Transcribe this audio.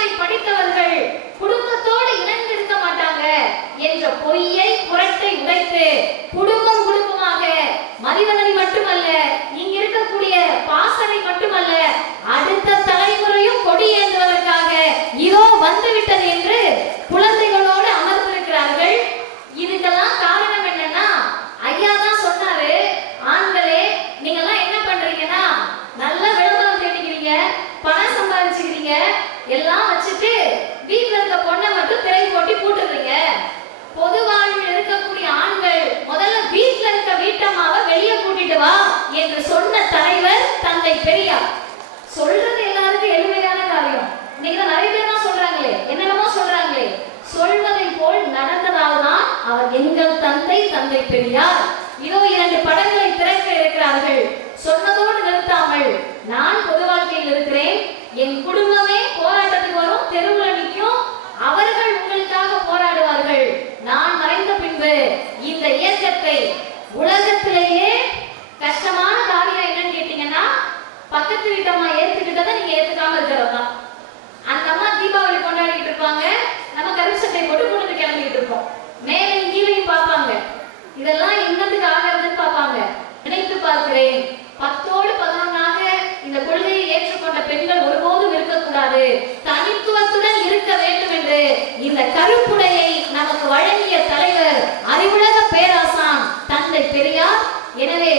பெரியாரை படித்தவர்கள் குடும்பத்தோடு இணைந்திருக்க மாட்டாங்க என்ற பொய்யை புரட்டை உடைத்து குடும்பம் குடும்பமாக மனிதனை மட்டுமல்ல, இங்க இருக்கக்கூடிய பாசனை மட்டுமல்ல, அடுத்த தலைமுறையும் கொடியேற்றுவதற்காக இதோ வந்துவிட்டது என்று குழந்தைகளோடு அமர்ந்திருக்கிறார்கள். இதுக்கெல்லாம் காரணம் என்னன்னா, ஐயா தான் சொன்னாரு, ஆண்களே நீங்க எல்லாம் என்ன பண்றீங்கன்னா நல்ல விளம்பரம் தேடிக்கிறீங்க, பணம் சம்பாதிச்சுக்கிறீங்க, எல்லாம் வச்சுட்டு வீட்டுல இருக்க பொண்ணை மட்டும் திரை போட்டி போட்டுறீங்க. பொது வாழ்வில் இருக்கக்கூடிய ஆண்கள் முதல்ல வீட்டுல இருக்க வீட்டம்மாவை வெளியே கூட்டிட்டு வா என்று சொன்ன தலைவர் தந்தை பெரியார். சொல்றது எல்லாருக்கும் எளிமையான காரியம். இன்னைக்கு நிறைய பேர் தான் சொல்றாங்களே, என்னென்னமோ சொல்றாங்களே. சொல்வதை போல் நடந்ததால் தான் அவர் எங்கள் தந்தை தந்தை பெரியார். இதோ 2 படங்களை திறக்க இருக்கிறார்கள். சொன்னதோடு நிறுத்தாமல், நான் பொது வாழ்க்கையில் இருக்கிறேன், என் குடும்பமே போராட்டத்துக்கு வரும், தெருவில் நிற்கும், அவர்கள் உங்களுக்காக போராடுவார்கள். நான் மறைந்த பின்பு இந்த இயக்கத்தை உலகத்திலேயே கஷ்டமான காரியம் என்னன்னு கேட்டீங்கன்னா, பக்கத்து வீட்டம்மா ஏத்துக்கிட்டதை நீங்க ஏத்துக்காம இருக்கிறது தான். அந்த அம்மா தீபாவளி கொண்டாடிட்டு இருப்பாங்க, நம்ம கருப்பு சட்டை போட்டு குளித்து கிளம்பிட்டு இருப்போம். மேலே கீழையும் பார்ப்பாங்க, இதெல்லாம் என்னத்துக்கு ஆகிறதுன்னு பார்ப்பாங்க. நினைத்து பார்க்கிறேன், 10ஓடு 11ஆக இந்த கொள்கையை ஏற்றுக்கொண்ட பெண்கள் ஒருபோதும் இருக்கக்கூடாது, தனித்துவத்துடன் இருக்க வேண்டும் என்று இந்த கருப்புடையை நமக்கு வழங்கிய தலைவர் அறிவுலக பேராசான் தந்தை பெரியார். எனவே